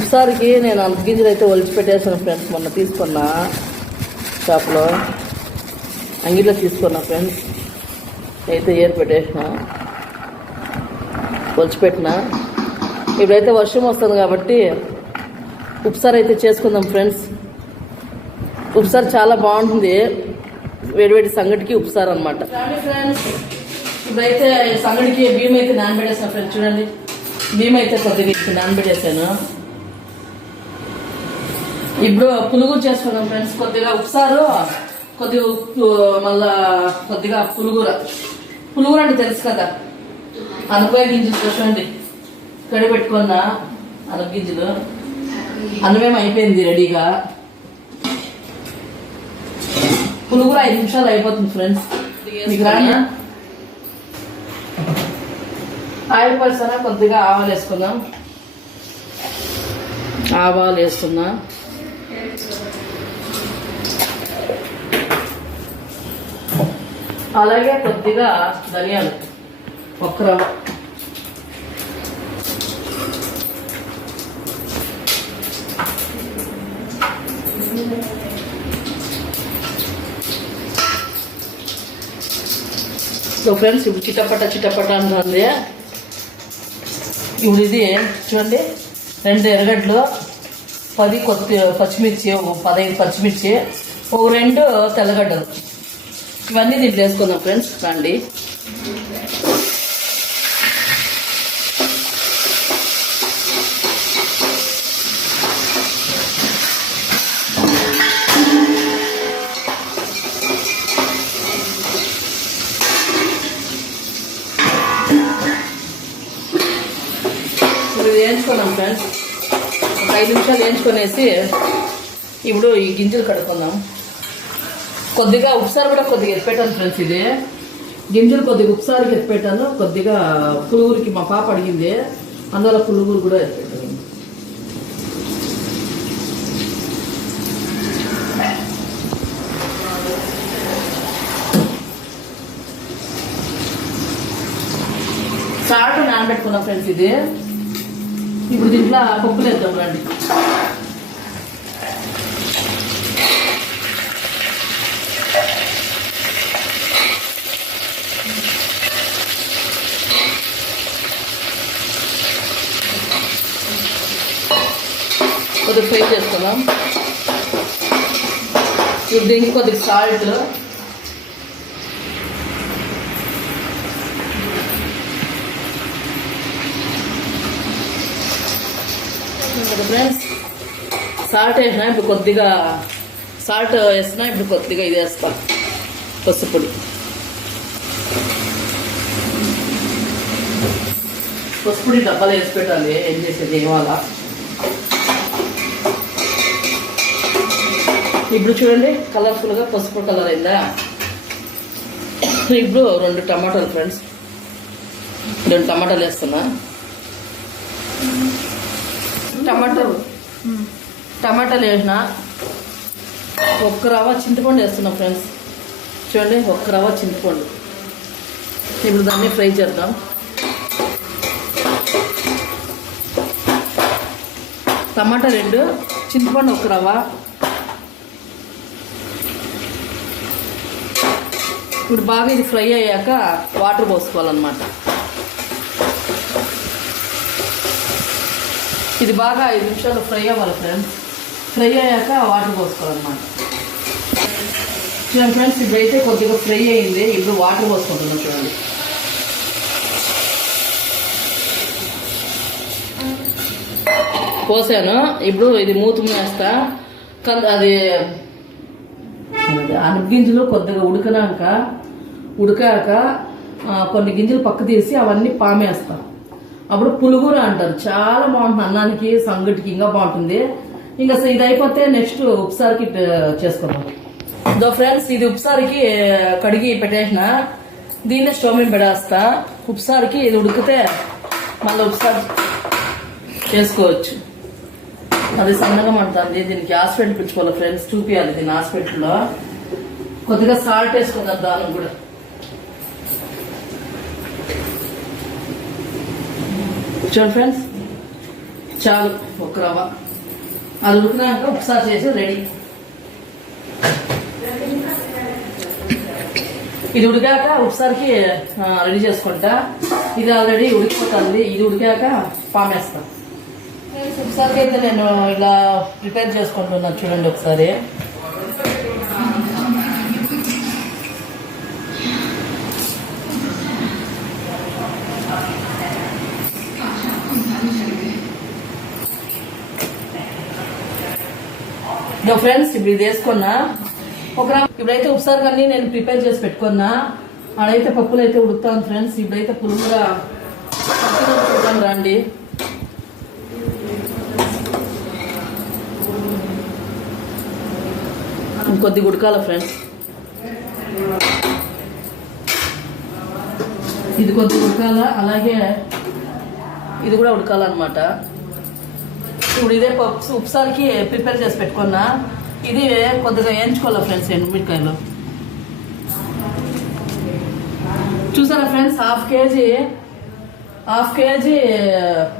ఒకసారికి నేను అంత గింజలు అయితే ఒలిచి పెట్టేసాను ఫ్రెండ్స్. మొన్న తీసుకున్నా షాప్లో. అంగిట్లో తీసుకున్నా ఫ్రెండ్స్. అయితే ఏరు పెట్టేసిన. ఒలిచిపెట్టిన ఇప్పుడైతే వర్షం వస్తుంది కాబట్టి ఉప్సారు అయితే చేసుకుందాం ఫ్రెండ్స్. ఉప్సారు చాలా బాగుంటుంది. వేడివేడి సంగటికి ఉప్సారు అనమాట ఫ్రెండ్స్. ఇప్పుడైతే సంగడికి బియ్యం అయితే నానబెట్టేసాను ఫ్రెండ్స్ చూడండి. బియ్యం అయితే కొద్దిగా ఇప్పుడు నానబెట్టేసాను ఇప్పుడు పులుగురు చేసుకున్నాం ఫ్రెండ్స్. కొద్దిగా ఉప్సారు కొద్దిగా ఉప్పు మళ్ళా కొద్దిగా పులుగుర. పులుగుర అంటే తెలుసు కదా? అనపకాయ గింజలు చూసండి కడిపెట్టుకున్న అనప గింజలు. అన్నమేం అయిపోయింది రెడీగా? పులుగుర ఐదు నిమిషాలు అయిపోతుంది ఫ్రెండ్స్. మీకు రానా? ఆయిల్ పల్సన కొద్దిగా ఆవాలు వేసుకుందాం. ఆవాలు వేస్తున్నా. అలాగే కొద్దిగా ధనియాలు. ఒక్క రవ్వ సో ఫ్రెండ్స్ ఇప్పుడు చిటపట చిటపట అంటుంది. ఇప్పుడు ఇది చూడండి రెండు ఎర్రగడ్డలు పది కొత్తి పచ్చిమిర్చి ఒక పదహైదు పచ్చిమిర్చి ఒక రెండు తెల్లగడ్డలు. ఇవన్నీ దీంట్లో వేసుకుందాం ఫ్రెండ్స్ రండి. వేయించుకున్నాం ఫ్రెండ్స్. ఒక ఐదు నిమిషాలు వేయించుకునేసి ఇప్పుడు ఈ గింజలు కడుక్కుందాం. కొద్దిగా ఉప్పుసారు కూడా కొద్దిగా ఎత్తిపెట్టాను ఫ్రెండ్స్ ఇది. గింజలు కొద్దిగా ఉప్పుసారికి ఎత్తిపెట్టాను. కొద్దిగా పులుగురికి మా పాప అడిగింది. అందువల్ల పులుగురు కూడా ఎత్తిపెట్టాను. సాల్ట్ నానబెట్టుకున్నాం ఫ్రెండ్స్ ఇది. ఇప్పుడు దీంట్లో పప్పులు వేద్దాం రండి. కొద్దిగా ఫ్రై చేసుకుందాం ఇప్పుడు దీనికి కొద్దిగా సాల్ట్. ఫ్రెండ్స్? సాల్ట్ వేసిన ఇప్పుడు కొద్దిగా సాల్ట్ వేసిన ఇప్పుడు కొద్దిగా ఇది వేస్తా. పసుపొడి పసుపుడి డబ్బాలు వేసి పెట్టాలి. ఏం చేసేది ఇవాళ ఇప్పుడు చూడండి కలర్ఫుల్గా పసుపు కలర్ అయిందా? ఇప్పుడు రెండు టమాటాలు ఫ్రెండ్స్ రెండు టమాటాలు వేస్తున్నా. టమాటాలు టమాటాలు వేసిన. ఒక్క రవ్వ చింతపండు వేస్తున్నాం ఫ్రెండ్స్ చూడండి ఒక్క రవ్వ చింతపండు. ఇప్పుడు దాన్ని ఫ్రై చేద్దాం. టమాటా రెండు చింతపండు ఒక రవ్వ. ఇప్పుడు బాగా ఇది ఫ్రై అయ్యాక వాటర్ పోసుకోవాలన్నమాట. ఇది బాగా ఐదు నిమిషాలు ఫ్రై అవ్వాలి ఫ్రెండ్స్. ఫ్రై అయ్యాక వాటర్ పోసుకోవాలన్నమాట. చూడండి ఫ్రెండ్స్ ఇప్పుడైతే కొద్దిగా ఫ్రై అయింది. ఇప్పుడు వాటర్ పోసుకుంటున్నాం చూడండి. పోసాను. ఇప్పుడు ఇది మూత వేస్తా కంద వేసుకున్నది అనప గింజలు కొద్దిగా ఉడకనాక ఉడకాక కొన్ని గింజలు పక్క తీసి అవన్నీ పామేస్తాం. అప్పుడు పులుగుర అంటారు. చాలా బాగుంటుంది. అన్నానికి సంగటికి ఇంకా బాగుంటుంది. ఇంకా ఇది అయిపోతే నెక్స్ట్ ఉప్సారికి చేసుకున్నాం దో ఫ్రెండ్స్ ఇది ఉప్సారికి కడిగి పెట్టేసిన. దీన్నే స్టవ్ మీద పెడేస్తా. ఉప్సారికి ఇది ఉడికితే మళ్ళీ ఉప్సారి చేసుకోవచ్చు. అది సన్నగా మంటుంది దీనికి హాస్పిటల్ పిలుచుకోవాలి ఫ్రెండ్స్. చూపించాలి దీని హాస్పిటల్లో కొద్దిగా సాల్ట్ వేసుకుందాం దానికి కూడా. చూడండి ఫ్రెండ్స్. చాలు ఒక రవ్వ. అది ఉడికినాక ఒకసారి చేసి రెడీ. ఇది ఉడికాక ఒకసారికి రెడీ చేసుకుంటా. ఇది ఆల్రెడీ ఉడికిపోతుంది. ఇది ఉడికాక పామేస్తా. ఒకసారికి అయితే నేను ఇలా ప్రిపేర్ చేసుకుంటున్నాను చూడండి ఒకసారి. ఫ్రెండ్స్ ఇప్పుడు ఇది వేసుకున్నా. ఒక ఇప్పుడైతే ఒకసారి కానీ నేను ప్రిపేర్ చేసి పెట్టుకున్నా. ఆడైతే పప్పులు అయితే ఉడుకుతాను ఫ్రెండ్స్. ఇప్పుడైతే పులుగురా రండి. ఇంకొద్ది ఉడకాల ఫ్రెండ్స్. ఇది కొద్ది ఉడకాల అలాగే ఇది కూడా ఉడకాలన్నమాట ఇప్పుడు ఇదే పప్పు ఉప్సారికి ప్రిపేర్ చేసి పెట్టుకున్నా. ఇది కొద్దిగా వేయించుకోవాలి ఫ్రెండ్స్ ఎండుమిరకాయలు చూసారా friends half KG half KG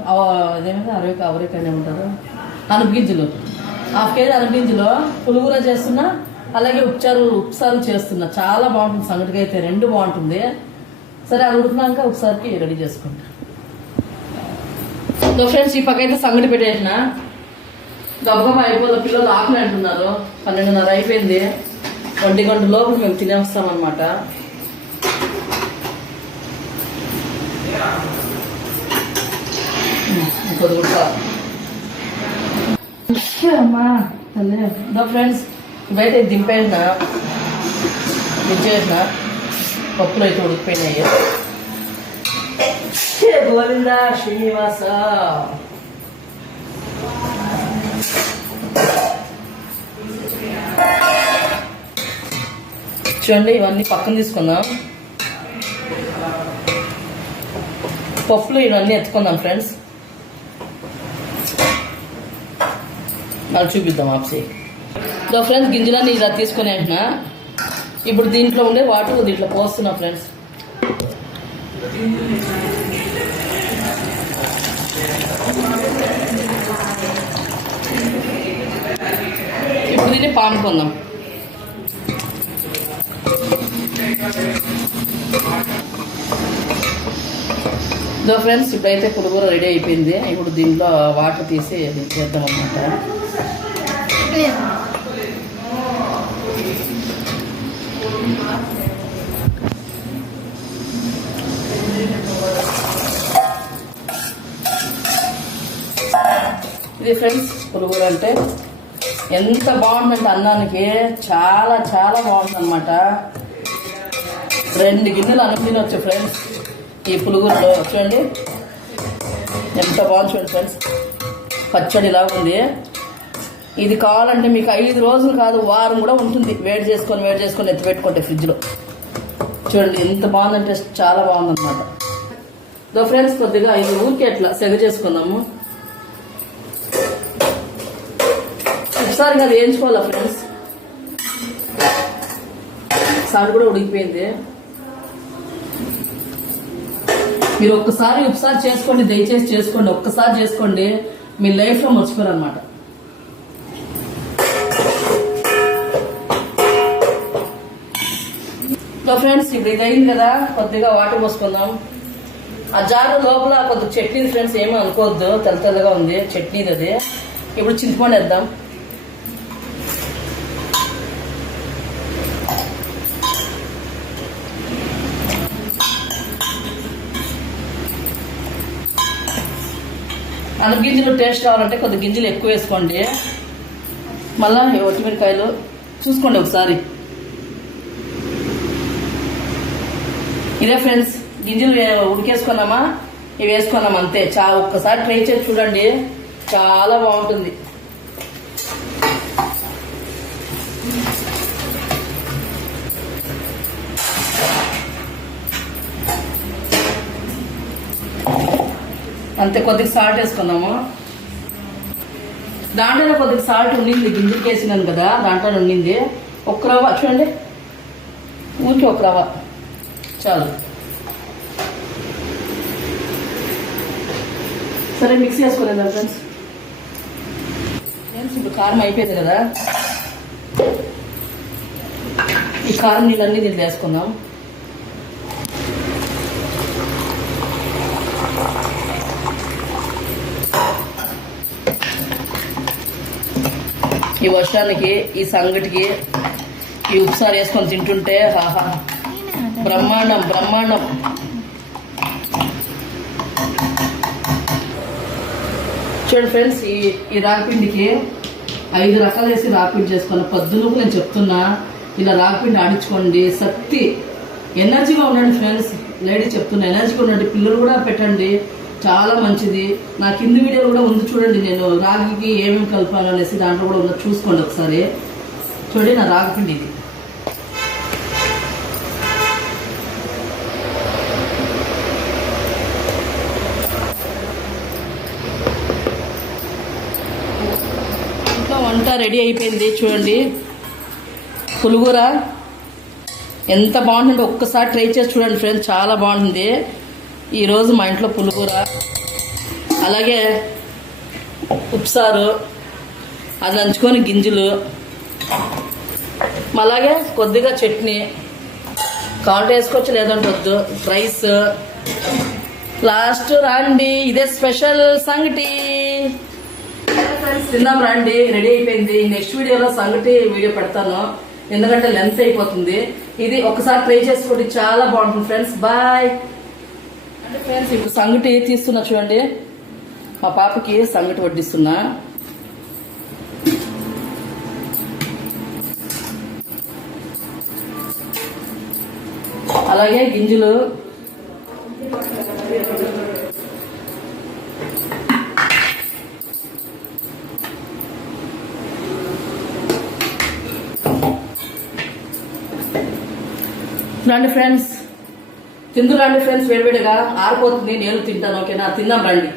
ఆ, అరవై అవరేకాయలు ఉంటారు అనుపు గింజలు హాఫ్ కేజీ అనుపు పులుగుర చేస్తున్నా అలాగే ఉప్చారు ఉప్సారు చేస్తున్నా. చాలా బాగుంటుంది సంగటికి అయితే రెండు బాగుంటుంది. సరే అది ఉడికినాక ఒకసారికి రెడీ చేసుకుంటా. సో ఫ్రెండ్స్ ఈ పక్క అయితే సంగటి పెట్టేసిన. గబగబా అయిపోయిన పిల్లలు ఆకలి అంటున్నారు. పన్నెండున్నర అయిపోయింది. ఒంటి గంట లోపు మేము తినేస్తామన్నమాట. అనమాట దో ఫ్రెండ్స్ ఇవైతే దింపేసిన దించేసిన పప్పులు అయితే ఉడికిపోయినాయి. గోవింద శ్రీనివాస. చూడండి ఇవన్నీ పక్కన తీసుకుందాం. పప్పులు ఇవన్నీ ఎత్తుకుందాం ఫ్రెండ్స్. అది చూపిద్దాం ఆప్సి. ఇదో ఫ్రెండ్స్ గింజలన్నీ ఇలా తీసుకుని అంటున్నా. ఇప్పుడు దీంట్లో ఉండే వాటర్ దీంట్లో పోస్తున్నా ఫ్రెండ్స్. ఇప్పుడు దీన్ని పాముకుందాం ఇదో ఫ్రెండ్స్ ఇప్పుడైతే పులిగూర రెడీ అయిపోయింది. ఇప్పుడు దీంట్లో వాటర్ తీసి అది చేద్దాం అనమాట ఇది ఫ్రెండ్స్ పులిగూర అంటే ఎంత బాగుందంటే అన్నానికి చాలా చాలా బాగుందన్నమాట. రెండు గిన్నెలు అనుకుని తినొచ్చు ఫ్రెండ్స్ ఈ పులుగులో చూడండి. ఎంత బాగుంది చూడండి ఫ్రెండ్స్. పచ్చడి ఇలా ఉంది. ఇది కావాలంటే మీకు ఐదు రోజులు కాదు వారం కూడా ఉంటుంది. వేడి చేసుకొని వేడి చేసుకొని ఎత్తి పెట్టుకుంటే ఫ్రిడ్జ్లో. చూడండి ఎంత బాగుందంటే చాలా బాగుందన్నమాట. దో ఫ్రెండ్స్ కొద్దిగా ఇది ఊరికే ఎట్లా సెగ చేసుకుందాము. ఒకసారి అది వేయించుకోవాలా ఫ్రెండ్స్? సార్ కూడా ఉడికిపోయింది. మీరు ఒక్కసారి ఒకసారి చేసుకోండి దయచేసి చేసుకోండి ఒక్కసారి చేసుకోండి మీ లైఫ్లో మర్చిపోరు అనమాట ఫ్రెండ్స్ ఇప్పుడు ఇది అయింది కదా కొద్దిగా వాటర్ పోసుకుందాం. ఆ జారు లోపల కొద్దిగా చట్నీ ఫ్రెండ్స్ ఏమీ అనుకోవద్దు తెల్ల తెల్లగా ఉంది చట్నీ అది. ఇప్పుడు చింతపండు వేద్దాం. గింజలు టేస్ట్ కావాలంటే కొద్ది గింజలు ఎక్కువ వేసుకోండి. మళ్ళా ఒట్టిమిరకాయలు చూసుకోండి ఒకసారి. ఇదే ఫ్రెండ్స్ గింజలు ఉడికేసుకున్నామా? ఇవి వేసుకున్నాం అంతే. చా ఒక్కసారి ట్రై చేసి చూడండి. చాలా బాగుంటుంది. అంతే కొద్దిగా సాల్ట్ వేసుకుందాము? దాంట్లోనే కొద్దిగా సాల్ట్ ఉండింది గింజకి వేసినాను కదా దాంట్లో ఉండింది. ఒక్క రవ్వ చూడండి. ఊరికి ఒక రవ్వ. చాలు. సరే మిక్స్ చేసుకోలేదు ఫ్రెండ్స్ ఫ్రెండ్స్ ఇప్పుడు కారం అయిపోయింది కదా. ఈ కారం నీళ్ళన్నీ దీంట్లో వేసుకుందాం. ఈ వర్షానికి ఈ సంగటికి ఈ ఉప్సారు వేసుకొని తింటుంటే ఆహా. బ్రహ్మాండం బ్రహ్మాండం. చూడండి ఫ్రెండ్స్ ఈ ఈ రాగిపిండికి ఐదు రకాలు వేసి రాగిపిండి చేసుకున్న పొద్దునకు నేను చెప్తున్నా. ఇలా రాగిపిండి ఆడించుకోండి. శక్తి ఎనర్జీగా ఉండండి ఫ్రెండ్స్. లేడీ చెప్తున్నా ఎనర్జీగా ఉండండి. పిల్లలు కూడా పెట్టండి. చాలా మంచిది. నా కింది వీడియో కూడా ఉంది చూడండి నేను. రాగికి ఏమేమి కలిపాను అనేసి దాంట్లో కూడా ఉందో చూసుకోండి ఒకసారి. చూడండి నా రాగిపిండి ఇది. ఇంకా వంట రెడీ అయిపోయింది చూడండి. పులుగుర ఎంత బాగుంటుందో ఒక్కసారి ట్రై చేసి చూడండి ఫ్రెండ్స్. చాలా బాగుంటుంది. ఈరోజు మా ఇంట్లో పులుగుర అలాగే ఉప్సారు అది నంచుకొని గింజలు అలాగే కొద్దిగా చట్నీ కావాలంటే వేసుకోవచ్చు లేదంటే వద్దు రైస్. లాస్ట్ రండి ఇదే స్పెషల్ సంగటి. తిందాం రండి రెడీ అయిపోయింది. నెక్స్ట్ వీడియోలో సంగటి వీడియో పెడతాను. ఎందుకంటే లెంత్ అయిపోతుంది. ఇది ఒకసారి ట్రై చేసుకోండి చాలా బాగుంటుంది ఫ్రెండ్స్ బాయ్ ఫ్రెండ్స్ ఇప్పుడు సంగటి తీస్తున్నా చూడండి. మా పాపకి సంగటి వడ్డిస్తున్నా? అలాగే గింజలు. రండి ఫ్రెండ్స్ తిందురండి ఫ్రెండ్స్ వేడివేడిగా ఆరిపోతుంది నేను తింటాను ఓకేనా? తిందాం రండి.